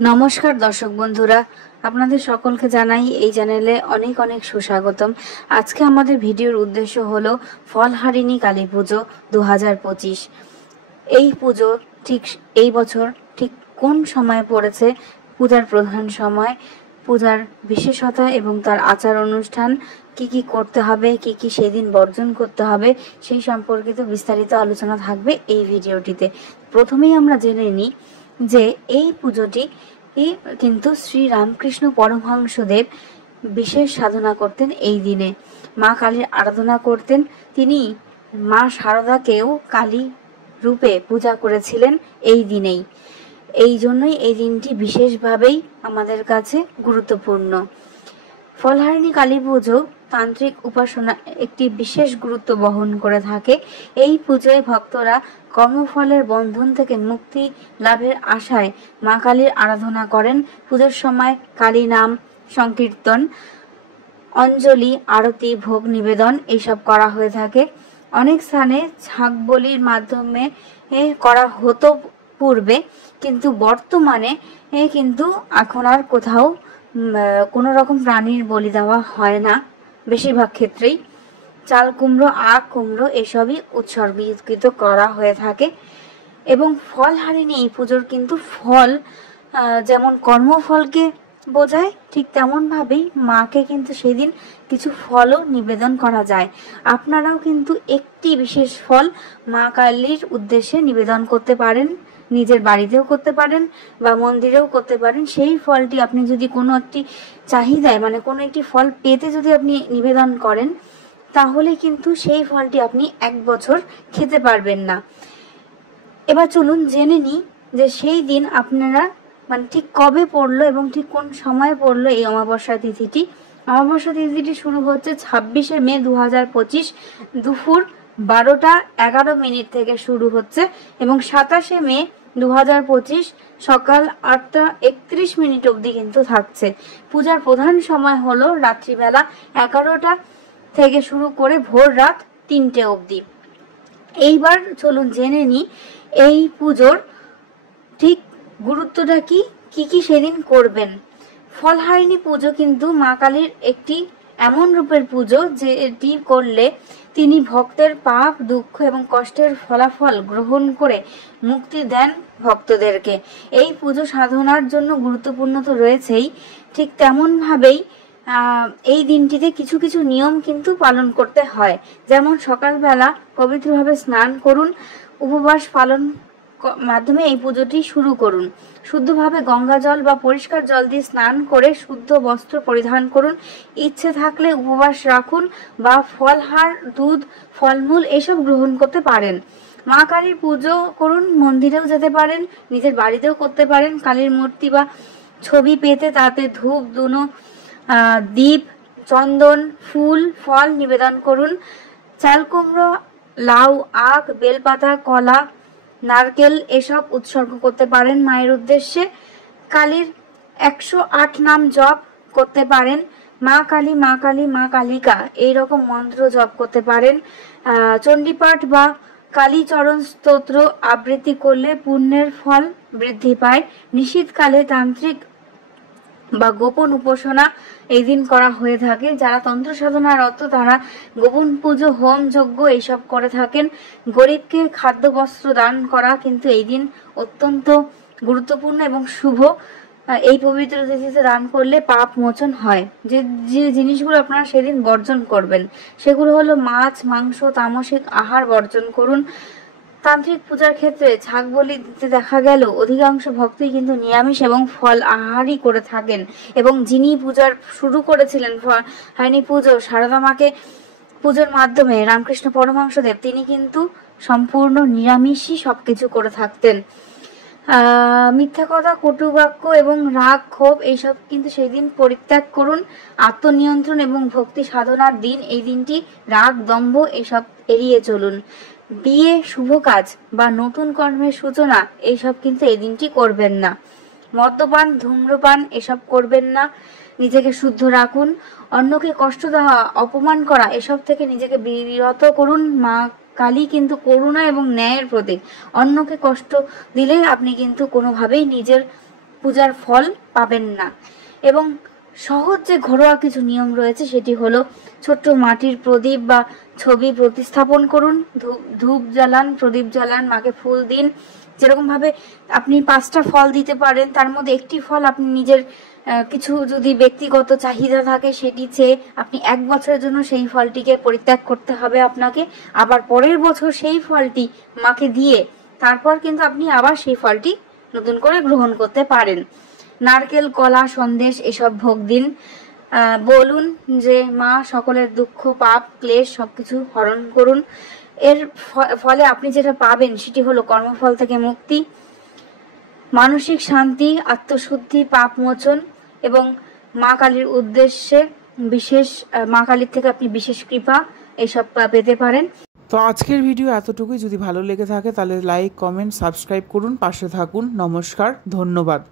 নমস্কার দর্শক বন্ধুরা, আপনাদের সকলকে জানাই এই চ্যানেলে অনেক অনেক সুস্বাগতম। আজকে আমাদের ভিডিওর উদ্দেশ্য হলো ফলহারিণী কালী পুজো 2025। এই পুজো ঠিক এই বছর ঠিক কোন সময় পড়েছে, পূজার প্রধান সময়, পূজার বিশেষতা এবং তার আচার অনুষ্ঠান, কি করতে হবে, কি সেদিন বর্জন করতে হবে, সেই সম্পর্কিত বিস্তারিত আলোচনা থাকবে এই ভিডিওটিতে। প্রথমেই আমরা জেনে নিই যে এই পুজোটি কিন্তু শ্রী রামকৃষ্ণ পরমহংসদেব বিশেষ সাধনা করতেন। এই দিনে মা কালীর আরাধনা করতেন। তিনি মা শারদাকেও কালী রূপে পূজা করেছিলেন এই দিনেই। এই জন্যই এই দিনটি বিশেষভাবেই আমাদের কাছে গুরুত্বপূর্ণ। ফলহারিণী কালী পুজো তান্ত্রিক উপাসনা একটি বিশেষ গুরুত্ব বহন করে থাকে। এই পুজোয় ভক্তরা কর্মফলের বন্ধন থেকে মুক্তি লাভের আশায় মা কালীর আরাধনা করেন। পুজোর সময় কালী নাম সংকীর্তন, অঞ্জলি, আরতি, ভোগ নিবেদন এইসব করা হয়ে থাকে। অনেক স্থানে ছাগ বলির মাধ্যমে করা হতো পূর্বে, কিন্তু বর্তমানে কিন্তু এখন আর কোথাও কোনো রকম প্রাণীর বলি দেওয়া হয় না। বেশিরভাগ ক্ষেত্রেই চাল কুমড়ো, আখ কুমড়ো এসবই উৎসর্গীকৃত করা হয়ে থাকে। এবং ফলহারিণী এই পুজোর কিন্তু ফল যেমন কর্মফলকে বোঝায়, ঠিক তেমনভাবেই মাকে কিন্তু সেদিন কিছু ফলও নিবেদন করা যায়। আপনারাও কিন্তু একটি বিশেষ ফল মা কালীর উদ্দেশ্যে নিবেদন করতে পারেন, নিজের বাড়িতেও করতে পারেন বা মন্দিরেও করতে পারেন। সেই ফলটি আপনি যদি কোনো একটি চাহিদায় কোনো একটি ফল পেতে যদি আপনি নিবেদন করেন, তাহলে কিন্তু সেই ফলটি আপনি 1 বছর খেতে পারবেন না। এবার চলুন জেনে নিই যে সেই দিন আপনারা ঠিক কবে পড়লো এবং ঠিক কোন সময়ে পড়লো এই অমাবস্যা তিথিটি। অমাবস্যা তিথিটি শুরু হচ্ছে 26শে মে 2025 দুপুর 12টা 11 মিনিট থেকে শুরু হচ্ছে এবং 27শে মে 2025 সকাল 8টা 31 মিনিট অবধি কিন্তু থাকছে। পূজার প্রধান সময় হলো রাত্রিবেলা 11টা থেকে শুরু করে ভোর রাত 3টে অবধি। এইবার চলুন জেনে নিই এই পুজোর ঠিক গুরুত্বটা কি সেদিন করবেন। ফলহারিণী পুজো কিন্তু মা কালীর একটি এমন রূপের পুজো যেটি করলে তিনি ভক্তের পাপ, দুঃখ এবং কষ্টের ফলাফল গ্রহণ করে মুক্তি দেন ভক্তদেরকে। এই পুজো সাধনার জন্য গুরুত্বপূর্ণ তো রয়েছেই, ঠিক তেমনভাবেই এই দিনটিতে কিছু কিছু নিয়ম কিন্তু পালন করতে হয়। যেমন সকালবেলা পবিত্রভাবে স্নান করুন, উপবাস পালন মাধ্যমে এই পুজোটি শুরু করুন। শুদ্ধভাবে গঙ্গা জল বা পরিষ্কার জল দিয়ে স্নান করে শুদ্ধ বস্ত্র পরিধান করুন। ইচ্ছে থাকলে উপবাস রাখুন বা ফলহার, দুধ, ফলমূল এসব গ্রহণ করতে পারেন। মা কালীর পুজো করুন, মন্দিরেও যেতে পারেন, নিজের বাড়িতেও করতে পারেন। কালীর মূর্তি বা ছবি পেতে তাতে ধূপ, ধুনো, দীপ, চন্দন, ফুল, ফল নিবেদন করুন। চাল কুমড়ো, লাউ, আখ, বেলপাতা, কলা, নারকেল এসব উৎসর্গ করতে পারেন মায়ের উদ্দেশ্যে। কালীর 108 নাম জপ করতে পারেন। মা কালী, মা কালী, মা কালিকা এইরকম মন্ত্র জপ করতে পারেন। চণ্ডীপাঠ বা কালীচরণ স্তোত্র আবৃত্তি করলে পুণ্যের ফল বৃদ্ধি পায়। নিশীথকালে তান্ত্রিক বা গোপন উপাসনা এই দিন করা হয়ে থাকে। যারা তন্ত্র সাধনারত তারা গোপন পুজো, হোম, যজ্ঞ এইসব করে থাকেন। গরিবকে খাদ্য বস্ত্র দান করা কিন্তু এই দিন অত্যন্ত গুরুত্বপূর্ণ এবং শুভ। এই পবিত্র তিথিতে দান করলে পাপ মোচন হয়। যে জিনিসগুলো আপনারা সেদিন বর্জন করবেন সেগুলো হলো মাছ, মাংস, তামসিক আহার বর্জন করুন। তান্ত্রিক পূজার ক্ষেত্রে ছাগ বলি দিতে দেখা গেল অধিকাংশ ভক্তই কিন্তু নিরামিষ এবং ফল আহারই করে থাকেন। এবং যিনি পূজার শুরু করেছিলেন ফলহারিণী পুজো, শারদা মাকে পুজোর মাধ্যমে রামকৃষ্ণ পরমহংসদেব, তিনি কিন্তু সম্পূর্ণ নিরামিষই সবকিছু করে থাকতেন। মিথ্যা কথা, কটু বাক্য এবং রাগ, ক্ষোভ এইসব কিন্তু সেই দিন পরিত্যাগ করুন। আত্মনিয়ন্ত্রণ এবং ভক্তি সাধনার দিন এই দিনটি। রাগ, দম্ভ এইসব এড়িয়ে চলুন। বিয়ে, শুভ কাজ বা নতুন কর্মের সূচনা এইসব কিন্তু এই দিনটি করবেন না। মদ্যপান, ধূম্রপান এসব করবেন না। নিজেকে শুদ্ধ রাখুন। অন্যকে কষ্ট দেওয়া, অপমান করা এসব থেকে নিজেকে বিরত করুন। মা কালী কিন্তু করুণা এবং ন্যায়ের প্রতীক। অন্যকে কষ্ট দিলে আপনি কিন্তু কোনোভাবেই নিজের পূজার ফল পাবেন না। এবং সহজ যে ঘরোয়া কিছু নিয়ম রয়েছে সেটি হলো ছোট্ট মাটির প্রদীপ বা ছবি প্রতিস্থাপন করুন, ধূপ জ্বালান, প্রদীপ জ্বালান, মাকে ফুল দিন। যেরকম ভাবে আপনি 5টা ফল দিতে পারেন, তার মধ্যে একটি ফল আপনি নিজের কিছু যদি ব্যক্তিগত চাহিদা থাকে সেটি চেয়ে আপনি 1 বছরের জন্য সেই ফলটিকে পরিত্যাগ করতে হবে আপনাকে। আবার পরের বছর সেই ফলটি মাকে দিয়ে তারপর কিন্তু আপনি আবার সেই ফলটি নতুন করে গ্রহণ করতে পারেন। নারকেল, কলা, সন্দেশ এসব ভোগ দিন। বলুন যে মা সকলের দুঃখ, পাপ, ক্লেশ সবকিছু হরণ করুন। এর ফলে আপনি যেটা পাবেন সেটি হলো কর্মফল থেকে মুক্তি, মানসিক শান্তি, আত্মশুদ্ধি, পাপ মোচন এবং মা কালীর উদ্দেশ্যে মা কালীর থেকে আপনি বিশেষ কৃপা এসব পেতে পারেন। তো আজকের ভিডিও এতটুকুই। যদি ভালো লেগে থাকে তাহলে লাইক, কমেন্ট, সাবস্ক্রাইব করুন, পাশে থাকুন। নমস্কার, ধন্যবাদ।